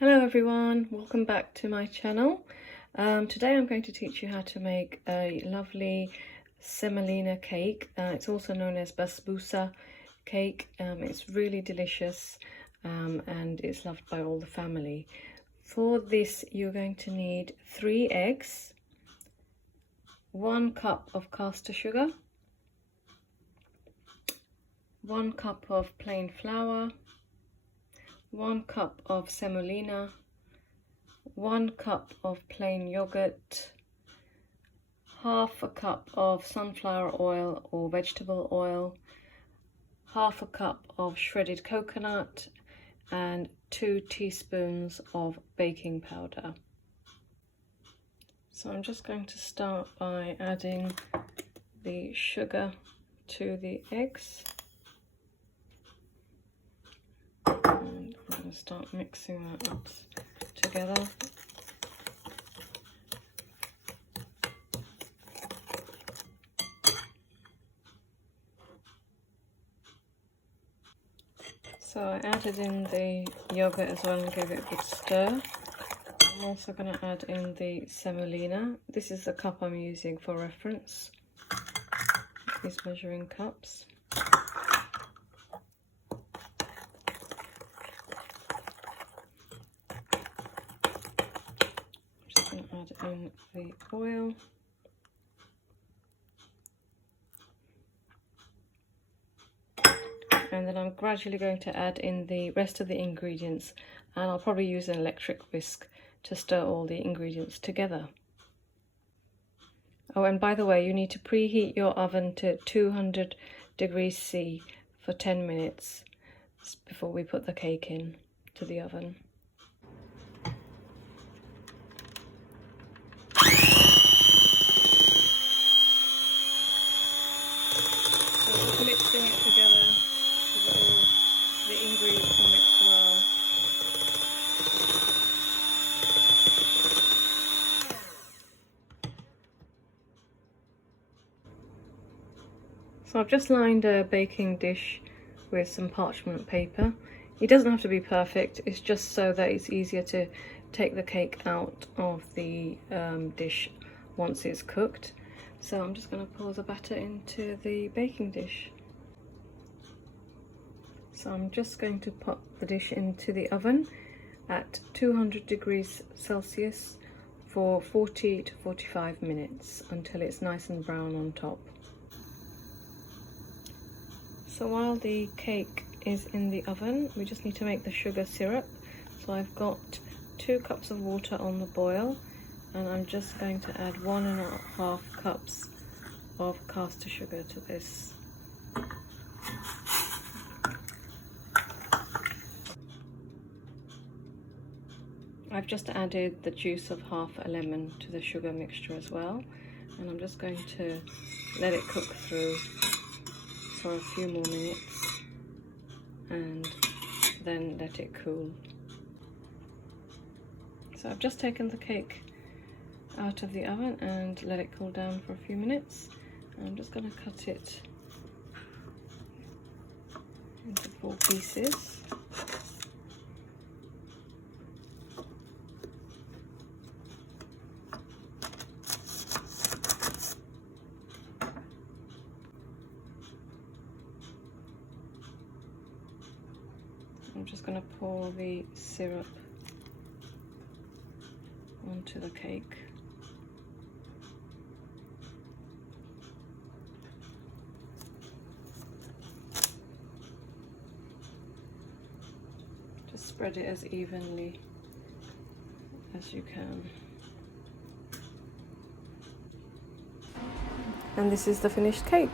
Hello everyone, welcome back to my channel. Today I'm going to teach you how to make a lovely semolina cake. It's also known as BASBOUSA cake. It's really delicious and it's loved by all the family. For this you're going to need 3 eggs, 1 cup of caster sugar, 1 cup of plain flour, 1 cup of semolina, 1 cup of plain yogurt, half a cup of sunflower oil or vegetable oil, half a cup of shredded coconut, and 2 teaspoons of baking powder. So I'm just going to start by adding the sugar to the eggs. And I'm going to start mixing that up together. So I added in the yogurt as well and gave it a good stir. I'm also going to add in the semolina. This is the cup I'm using for reference, these measuring cups. Add in the oil, and then I'm gradually going to add in the rest of the ingredients, and I'll probably use an electric whisk to stir all the ingredients together. Oh, and by the way, you need to preheat your oven to 200 degrees C for 10 minutes before we put the cake in to the oven. Mixing it together so that all the ingredients are mixed well. So I've just lined a baking dish with some parchment paper. It doesn't have to be perfect, it's just so that it's easier to take the cake out of the dish once it's cooked. So I'm just going to pour the batter into the baking dish. So I'm just going to put the dish into the oven at 200 degrees Celsius for 40 to 45 minutes until it's nice and brown on top. So while the cake is in the oven, we just need to make the sugar syrup. So I've got 2 cups of water on the boil, and I'm just going to add 1.5 cups of caster sugar to this. I've just added the juice of half a lemon to the sugar mixture as well, and I'm just going to let it cook through for a few more minutes and then let it cool. So I've just taken the cake out of the oven and let it cool down for a few minutes. I'm just going to cut it into 4 pieces. I'm just going to pour the syrup onto the cake. Just spread it as evenly as you can. And this is the finished cake.